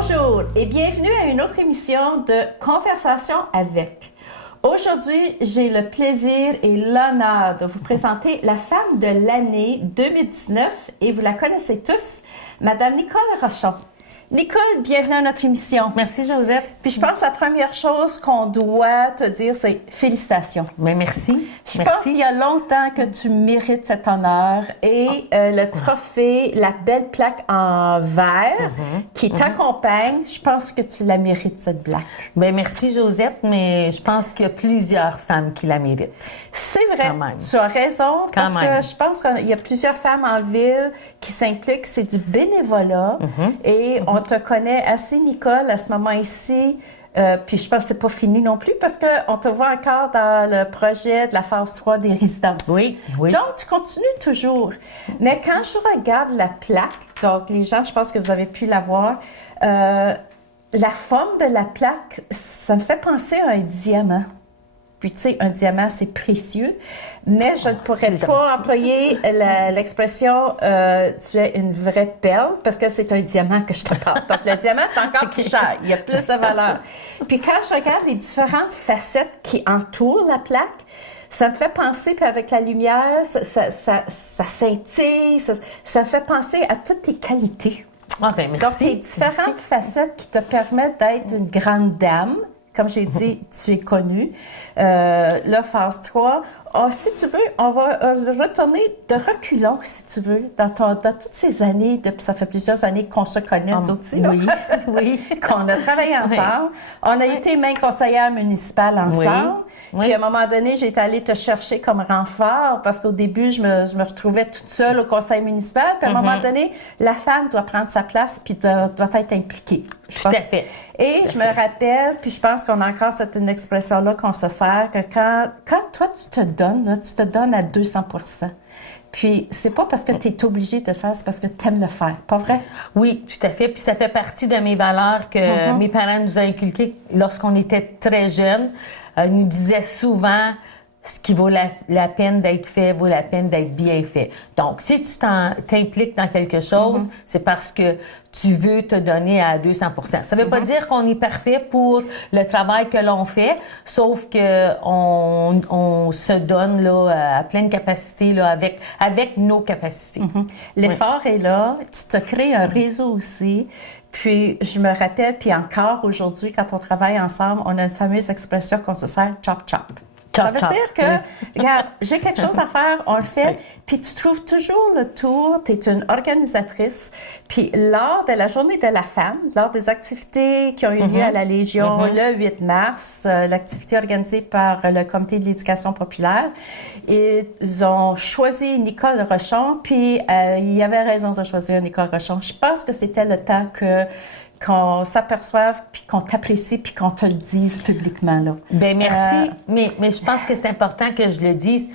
Bonjour et bienvenue à une autre émission de Conversation avec. Aujourd'hui, j'ai le plaisir et l'honneur de vous présenter la femme de l'année 2019 et vous la connaissez tous, Madame Nicole Rochon. Nicole, bienvenue à notre émission. Merci, Josette. Puis je pense que la première chose qu'on doit te dire, c'est félicitations. Mais merci. Je pense qu'il y a longtemps que tu mérites cet honneur et le trophée, la belle plaque en verre qui t'accompagne, je pense que tu la mérites, cette plaque. Bien, merci, Josette, mais je pense qu'il y a plusieurs femmes qui la méritent. C'est vrai, tu as raison, parce que je pense qu'il y a plusieurs femmes en ville qui s'impliquent, c'est du bénévolat et on te connaît assez, Nicole, à ce moment ici. Puis je pense que c'est pas fini non plus parce qu'on te voit encore dans le projet de la phase 3 des résidences. Oui. Donc, tu continues toujours. Mais quand je regarde la plaque, donc les gens, je pense que vous avez pu la voir, la forme de la plaque, ça me fait penser à un diamant. Puis, tu sais, un diamant, c'est précieux. Mais je ne pourrais pas employer l'expression tu es une vraie perle parce que c'est un diamant que je te parle. Donc, le diamant, c'est encore plus cher. Il y a plus de valeur. Puis, quand je regarde les différentes facettes qui entourent la plaque, ça me fait penser, puis avec la lumière, ça scintille, ça me fait penser à toutes tes qualités. Ah, ben merci. Donc, les différentes facettes qui te permettent d'être une grande dame. Comme j'ai dit, tu es connue. Là, phase 3. Si tu veux, on va retourner de reculons, si tu veux, dans toutes ces années, depuis ça fait plusieurs années qu'on se connaît, nous aussi. Oui. Qu'on a travaillé ensemble. On a été même conseillère municipale ensemble. Oui. Puis à un moment donné, j'ai été allée te chercher comme renfort parce qu'au début, je me retrouvais toute seule au conseil municipal. Puis à un moment donné, la femme doit prendre sa place puis doit être impliquée. Tout à fait. Et je me rappelle, puis je pense qu'on a encore cette expression-là qu'on se sert, que quand toi, tu te donnes à 200 %. Puis, c'est pas parce que tu es obligé de le faire, c'est parce que tu aimes le faire. Pas vrai? Oui, tout à fait. Puis, ça fait partie de mes valeurs que mes parents nous ont inculquées lorsqu'on était très jeunes. Ils nous disaient souvent ce qui vaut la peine d'être fait vaut la peine d'être bien fait. Donc, si tu t'impliques dans quelque chose, c'est parce que tu veux te donner à 200 %. Ça ne veut pas dire qu'on est parfait pour le travail que l'on fait, sauf que on se donne là, à pleine capacité là, avec nos capacités. L'effort est là. Tu te crées un réseau aussi. Puis, je me rappelle, puis encore aujourd'hui, quand on travaille ensemble, on a une fameuse expression qu'on se sert « chop chop ». Ça veut dire que, regarde, j'ai quelque chose à faire, on le fait, puis tu trouves toujours le tour, tu es une organisatrice, puis lors de la journée de la femme, lors des activités qui ont eu lieu à la Légion le 8 mars, l'activité organisée par le Comité de l'éducation populaire, ils ont choisi Nicole Rochon, puis il y avait raison de choisir Nicole Rochon. Je pense que c'était le temps qu'on s'aperçoive, puis qu'on t'apprécie, puis qu'on te le dise publiquement, là. Bien, merci. Mais je pense que c'est important que je le dise.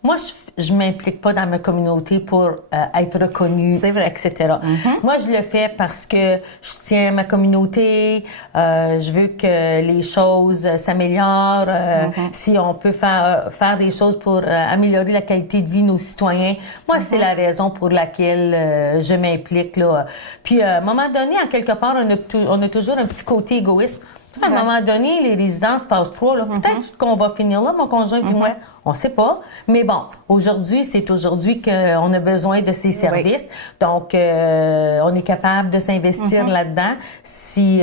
Moi, je m'implique pas dans ma communauté pour être reconnue, etc. Moi, je le fais parce que je tiens à ma communauté, je veux que les choses s'améliorent, si on peut faire des choses pour améliorer la qualité de vie de nos citoyens. Moi, c'est la raison pour laquelle je m'implique, là. Puis, à un moment donné, en quelque part, on a toujours un petit côté égoïste. À un moment donné, les résidences phase 3, là, peut-être qu'on va finir là, mon conjoint et moi. On ne sait pas. Mais bon, aujourd'hui, c'est aujourd'hui qu'on a besoin de ces services. Donc, on est capable de s'investir là-dedans. Puis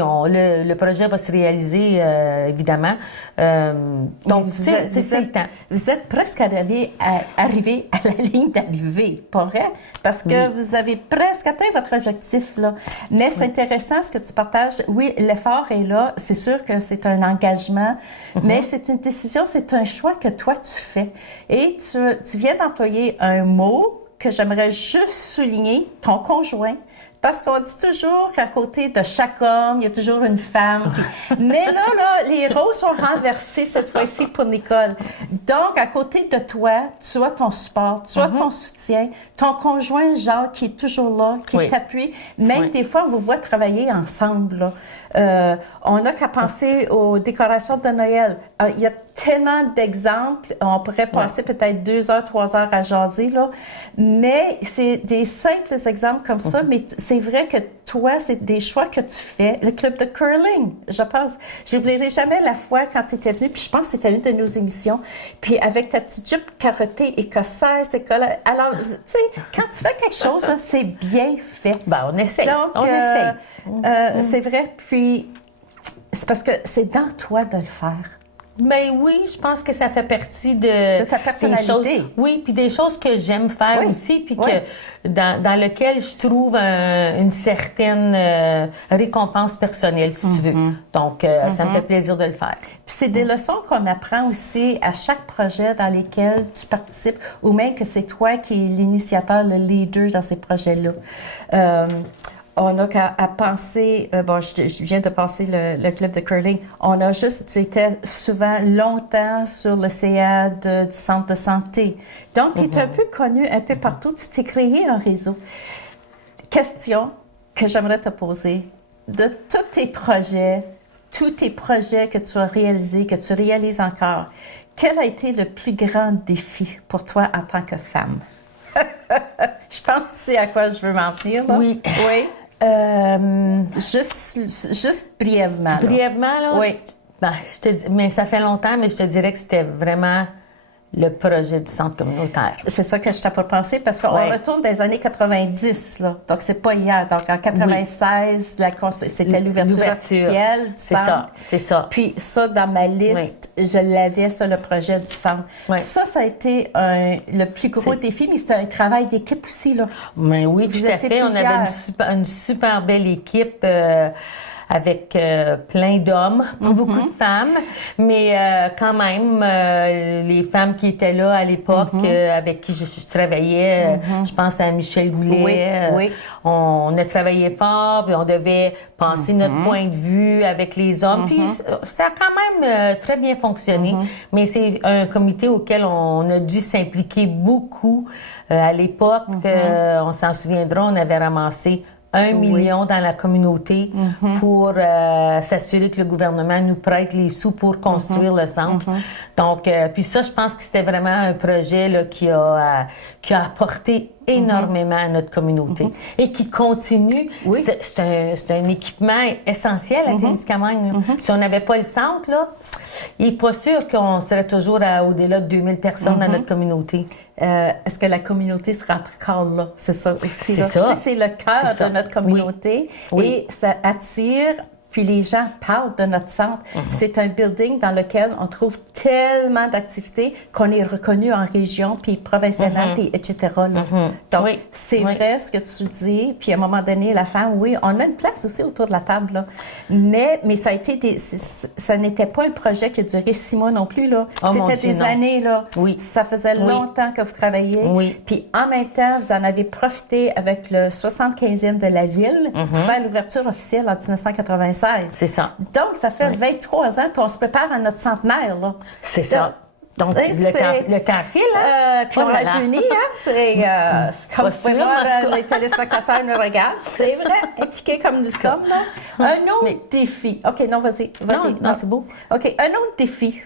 le projet va se réaliser, évidemment. Donc, c'est le temps. Vous êtes presque arrivé à la ligne d'arrivée, pas vrai? Parce que vous avez presque atteint votre objectif, là. Mais c'est intéressant ce que tu partages. Oui, l'effort est là. C'est sûr que c'est un engagement, mais c'est une décision, c'est un choix que toi, tu fais. Et tu viens d'employer un mot que j'aimerais juste souligner, ton conjoint. Parce qu'on dit toujours qu'à côté de chaque homme, il y a toujours une femme. Mais là, les rôles sont renversés cette fois-ci pour Nicole. Donc, à côté de toi, tu as ton support, tu as ton soutien, ton conjoint Jacques qui est toujours là, qui t'appuie. Même des fois, on vous voit travailler ensemble, là. On n'a qu'à penser aux décorations de Noël. Il y a tellement d'exemples. On pourrait passer peut-être 2 heures, 3 heures à jaser, là. Mais c'est des simples exemples comme ça, mais c'est c'est vrai que toi, c'est des choix que tu fais. Le club de curling, je pense. J'oublierai jamais la fois quand tu étais venue, puis je pense que c'était une de nos émissions, puis avec ta petite jupe carottée écossaise, alors, tu sais, quand tu fais quelque chose, là, c'est bien fait. Ben, on essaie. Donc, on essaie. c'est vrai, puis c'est parce que c'est dans toi de le faire. Ben oui, je pense que ça fait partie de ta personnalité. Des choses, oui, puis des choses que j'aime faire aussi, puis que dans lequel je trouve une certaine récompense personnelle, si tu veux. Donc, ça me fait plaisir de le faire. Puis c'est des leçons qu'on apprend aussi à chaque projet dans lesquels tu participes, ou même que c'est toi qui es l'initiateur, le leader dans ces projets-là. On n'a qu'à penser, je viens de penser le club de curling, tu étais souvent longtemps sur le CA du centre de santé. Donc, tu es un peu connu un peu partout, tu t'es créé un réseau. Question que j'aimerais te poser, de tous tes projets que tu as réalisés, que tu réalises encore, quel a été le plus grand défi pour toi en tant que femme? Je pense que tu sais à quoi je veux m'en venir, là. Oui. Oui. Juste brièvement. Là. Brièvement, là? Oui. Mais ça fait longtemps, mais je te dirais que c'était vraiment le projet du centre communautaire. C'est ça que je t'ai pas pensé, parce qu'on retourne des années 90, là. Donc, c'est pas hier. Donc, en 96, c'était l'ouverture officielle du centre. C'est ça. Puis ça, dans ma liste, je l'avais sur le projet du centre. Oui. Ça a été le plus gros défi, mais c'était un travail d'équipe aussi, là. Mais oui, tout à fait. On avait une super belle équipe avec plein d'hommes, pas beaucoup de femmes, mais quand même, les femmes qui étaient là à l'époque, avec qui je travaillais, je pense à Michel Goulet, on a travaillé fort, puis on devait penser notre point de vue avec les hommes, puis ça a quand même très bien fonctionné, mais c'est un comité auquel on a dû s'impliquer beaucoup. À l'époque, on s'en souviendra, on avait ramassé 1 million dans la communauté pour s'assurer que le gouvernement nous prête les sous pour construire le centre. Donc, puis ça, je pense que c'était vraiment un projet là, qui a apporté énormément à notre communauté et qui continue. C'est un équipement essentiel à Témiscamingue. Si on n'avait pas le centre, là, il n'est pas sûr qu'on serait toujours au-delà de 2000 personnes dans notre communauté. Est-ce que la communauté sera encore là? C'est ça aussi. C'est ça. C'est le cœur de notre communauté et ça attire. Puis les gens parlent de notre centre. C'est un building dans lequel on trouve tellement d'activités qu'on est reconnu en région, puis provincialement, puis etc. Là. Donc, c'est vrai ce que tu dis. Puis à un moment donné, la femme, on a une place aussi autour de la table. Là. Mais ça a été ça n'était pas un projet qui a duré 6 mois non plus. Là. C'était des années. Là. Ça faisait longtemps que vous travailliez. Puis en même temps, vous en avez profité avec le 75e de la ville pour faire l'ouverture officielle en 1996. C'est ça. Donc, ça fait 23 ans, puis on se prépare à notre centenaire, là. C'est ça. Donc, le temps file, hein? Puis on rajeunit, hein? C'est comme vous pouvez voir, les téléspectateurs nous regardent. C'est vrai, impliqués comme nous sommes, là. Un autre défi. OK, non, vas-y. Non, c'est beau. OK, un autre défi.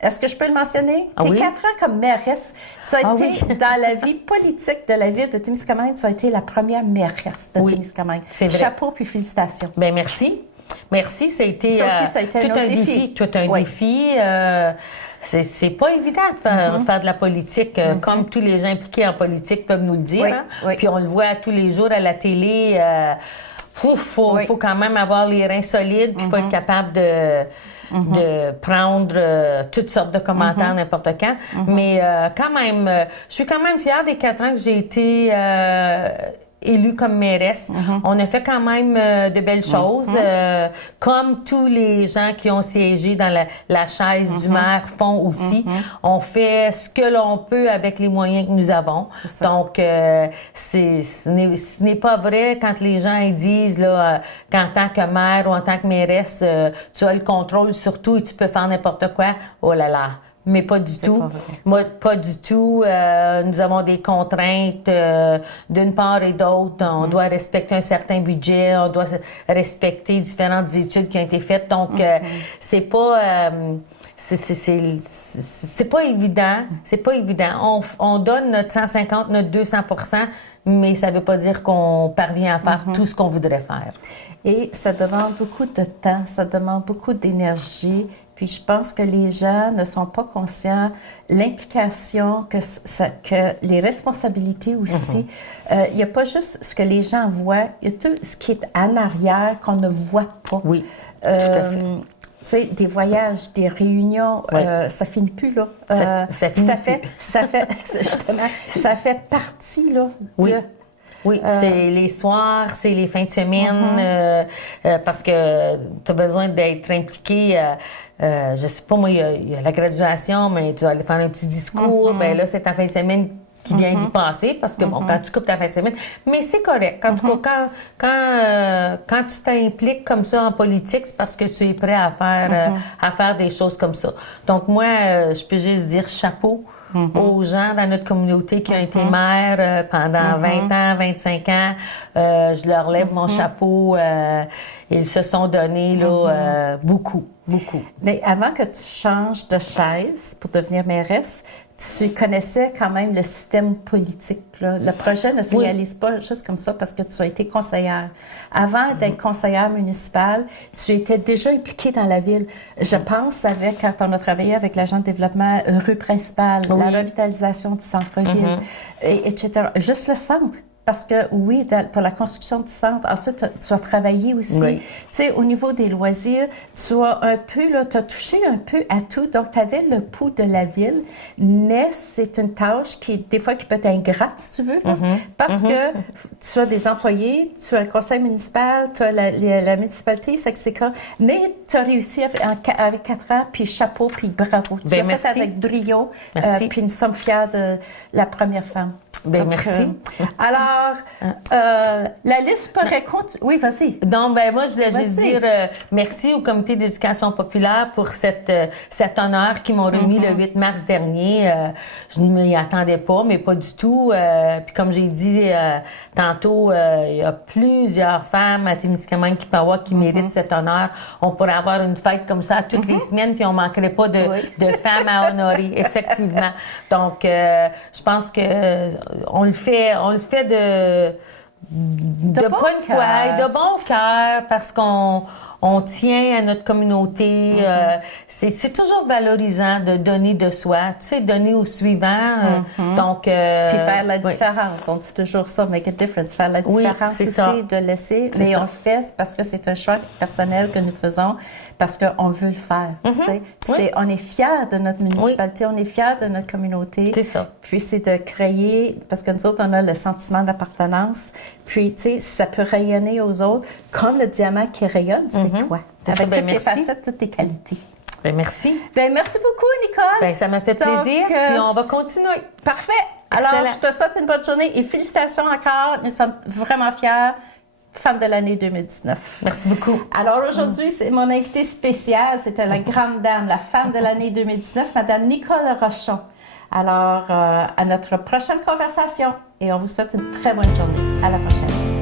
Est-ce que je peux le mentionner? Ah, T'es 4 ans comme mairesse. Tu as été dans la vie politique de la ville de Témiscamingue. Tu as été la première mairesse de Témiscamingue. C'est vrai. Chapeau puis félicitations. Bien, merci. Merci, ça a été, ça a été tout un défi. Tout un défi. C'est pas évident de faire de la politique, comme tous les gens impliqués en politique peuvent nous le dire. Hein? Puis on le voit tous les jours à la télé. Faut quand même avoir les reins solides, puis il faut être capable de prendre toutes sortes de commentaires n'importe quand. Mais quand même, je suis quand même fière des 4 ans que j'ai été élue comme mairesse. On a fait quand même de belles choses, comme tous les gens qui ont siégé dans la chaise du maire font aussi. On fait ce que l'on peut avec les moyens que nous avons. Donc, ce n'est pas vrai quand les gens ils disent là, qu'en tant que maire ou en tant que mairesse, tu as le contrôle sur tout et tu peux faire n'importe quoi. Oh là là! Mais pas du tout. Moi, pas du tout. Nous avons des contraintes d'une part et d'autre. On doit respecter un certain budget, on doit respecter différentes études qui ont été faites. Donc, c'est pas c'est pas évident. C'est pas évident. On donne notre 150, notre 200%, mais ça veut pas dire qu'on parvient à faire tout ce qu'on voudrait faire. Et ça demande beaucoup de temps, ça demande beaucoup d'énergie. Puis je pense que les gens ne sont pas conscients l'implication que les responsabilités aussi. Il n'y a pas juste ce que les gens voient, il y a tout ce qui est en arrière qu'on ne voit pas. Oui, tout à fait. Tu sais, des voyages, des réunions, ça finit plus, là. Ça finit plus. Justement, ça fait partie, là, oui. de... Oui, c'est les soirs, c'est les fins de semaine, parce que tu as besoin d'être impliqué. Je sais pas, moi, il y a la graduation, mais tu dois aller faire un petit discours. Bien là, c'est ta fin de semaine qui vient d'y passer, parce que, bon, quand tu coupes ta fin de semaine, mais c'est correct. En tout cas, quand tu t'impliques comme ça en politique, c'est parce que tu es prêt à faire des choses comme ça. Donc, moi, je peux juste dire chapeau aux gens dans notre communauté qui ont été mères pendant 20 ans, 25 ans. Je leur lève mon chapeau. Ils se sont donnés là, beaucoup. Mais avant que tu changes de chaise pour devenir mairesse, tu connaissais quand même le système politique, là. Le projet ne se réalise pas juste comme ça parce que tu as été conseillère. Avant d'être conseillère municipale, tu étais déjà impliquée dans la ville. Je pense quand on a travaillé avec l'agent de développement rue principale, la revitalisation du centre-ville, etc. Juste le centre. Parce que, oui, pour la construction du centre, ensuite, tu as travaillé aussi. Oui. Tu sais, au niveau des loisirs, tu as un peu, là, tu as touché un peu à tout. Donc, tu avais le pouls de la ville, mais c'est une tâche des fois, qui peut être ingrate, si tu veux, là, parce que tu as des employés, tu as un conseil municipal, tu as la municipalité, c'est quoi. Mais tu as réussi avec 4 ans, puis chapeau, puis bravo. Tu l'as fait avec brio, puis nous sommes fiers de la première femme. Bien, merci. Alors, la liste pourrait continuer. Oui, vas-y. Donc, ben moi, je voulais juste dire merci au Comité d'éducation populaire pour cet honneur qu'ils m'ont remis le 8 mars dernier. Je ne m'y attendais pas, mais pas du tout. Puis comme j'ai dit tantôt, il y a plusieurs femmes à Témiscamingue, Kipawa qui méritent cet honneur. On pourrait avoir une fête comme ça toutes les semaines, puis on manquerait pas de femmes à honorer, effectivement. Donc, je pense que on le fait de bonne foi et de bon cœur parce qu'on tient à notre communauté. C'est toujours valorisant de donner de soi, tu sais, donner au suivant. Donc, puis faire la différence. On dit toujours ça, make a difference. Faire la différence aussi, de laisser. Mais on le fait parce que c'est un choix personnel que nous faisons parce qu'on veut le faire. On est fiers de notre municipalité, on est fiers de notre communauté. C'est ça. Puis c'est de créer, parce que nous autres, on a le sentiment d'appartenance. Puis, tu sais, ça peut rayonner aux autres. Comme le diamant qui rayonne, c'est toi. Avec toutes tes facettes, toutes tes qualités. Bien, merci. Bien, merci beaucoup, Nicole. Bien, ça m'a fait plaisir. Puis on va continuer. Parfait. Excellent. Alors, je te souhaite une bonne journée et félicitations encore. Nous sommes vraiment fiers. Femme de l'année 2019. Merci beaucoup. Alors aujourd'hui, c'est mon invitée spéciale. C'était la grande dame, la femme de l'année 2019, Madame Nicole Rochon. Alors, à notre prochaine conversation et on vous souhaite une très bonne journée. À la prochaine.